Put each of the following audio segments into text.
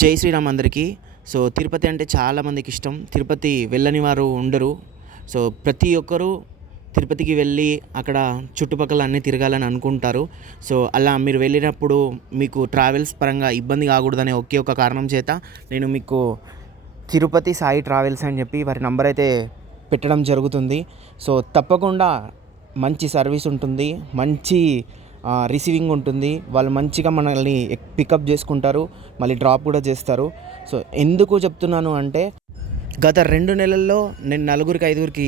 జై శ్రీరామ్ అందరికీ. సో తిరుపతి అంటే చాలామందికి ఇష్టం. తిరుపతి వెళ్ళని వారు ఉండరు. సో ప్రతి ఒక్కరూ తిరుపతికి వెళ్ళి అక్కడ చుట్టుపక్కల అన్నీ తిరగాలని అనుకుంటారు. సో అలా మీరు వెళ్ళినప్పుడు మీకు ట్రావెల్స్ పరంగా ఇబ్బంది కాకూడదనే ఒకే ఒక కారణం చేత నేను మీకు తిరుపతి సాయి ట్రావెల్స్ అని చెప్పి వారి నంబర్ అయితే పెట్టడం జరుగుతుంది. సో తప్పకుండా మంచి సర్వీస్ ఉంటుంది, మంచి రిసీవింగ్ ఉంటుంది. వాళ్ళు మంచిగా మనల్ని పికప్ చేసుకుంటారు, మళ్ళీ డ్రాప్ కూడా చేస్తారు. సో ఎందుకు చెప్తున్నాను అంటే, గత 2 నెలల్లో నేను 4-5కి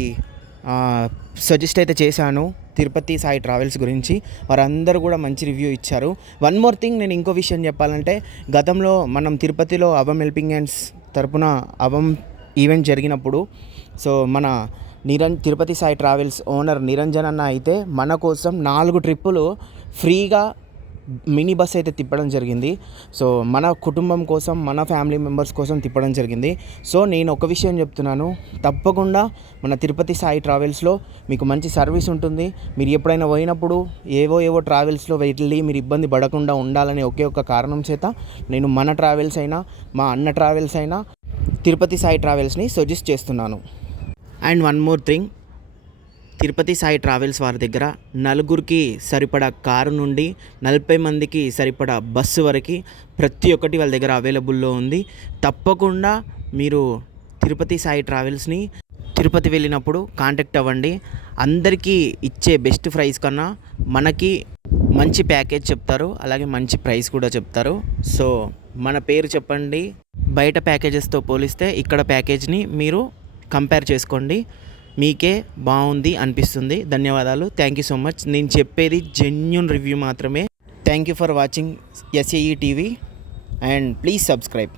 సజెస్ట్ అయితే చేశాను తిరుపతి సాయి ట్రావెల్స్ గురించి. వారందరూ కూడా మంచి రివ్యూ ఇచ్చారు. వన్ మోర్ థింగ్, నేను ఇంకో విషయం చెప్పాలంటే, గతంలో మనం తిరుపతిలో అవం హెల్పింగ్ హ్యాండ్స్ తరపున అవం ఈవెంట్ జరిగినప్పుడు సో మన తిరుపతి సాయి ట్రావెల్స్ ఓనర్ నిరంజన్ అన్న అయితే మన కోసం 4 ట్రిప్పులు ఫ్రీగా మినీ బస్ అయితే తిప్పడం జరిగింది. సో మన కుటుంబం కోసం, మన ఫ్యామిలీ మెంబర్స్ కోసం తిప్పడం జరిగింది. సో నేను ఒక విషయం చెప్తున్నాను, తప్పకుండా మన తిరుపతి సాయి ట్రావెల్స్లో మీకు మంచి సర్వీస్ ఉంటుంది. మీరు ఎప్పుడైనా పోయినప్పుడు ఏవో ట్రావెల్స్లో వెళ్ళి మీరు ఇబ్బంది పడకుండా ఉండాలనే ఒకే ఒక కారణం చేత నేను మన ట్రావెల్స్ అయినా, మా అన్న ట్రావెల్స్ అయినా తిరుపతి సాయి ట్రావెల్స్ని సజెస్ట్ చేస్తున్నాను. And one more thing, Tirupati Sai travels వారి దగ్గర 4కి సరిపడా కారు నుండి 40 మందికి సరిపడా బస్సు వరకు ప్రతి ఒక్కటి వాళ్ళ దగ్గర అవైలబుల్లో ఉంది. తప్పకుండా మీరు తిరుపతి సాయి ట్రావెల్స్ని తిరుపతి వెళ్ళినప్పుడు కాంటాక్ట్ అవ్వండి. అందరికీ ఇచ్చే బెస్ట్ ప్రైస్ కన్నా మనకి మంచి ప్యాకేజ్ చెప్తారు, అలాగే మంచి ప్రైస్ కూడా చెప్తారు. సో మన పేరు చెప్పండి, బయట ప్యాకేజెస్తో పోలిస్తే ఇక్కడ ప్యాకేజ్ని మీరు కంపేర్ చేసుకోండి, మీకే బాగుంది అనిపిస్తుంది. ధన్యవాదాలు. Thank you so much. నేను చెప్పేది జెన్యూన్ రివ్యూ మాత్రమే. Thank you for watching SAE TV and please subscribe.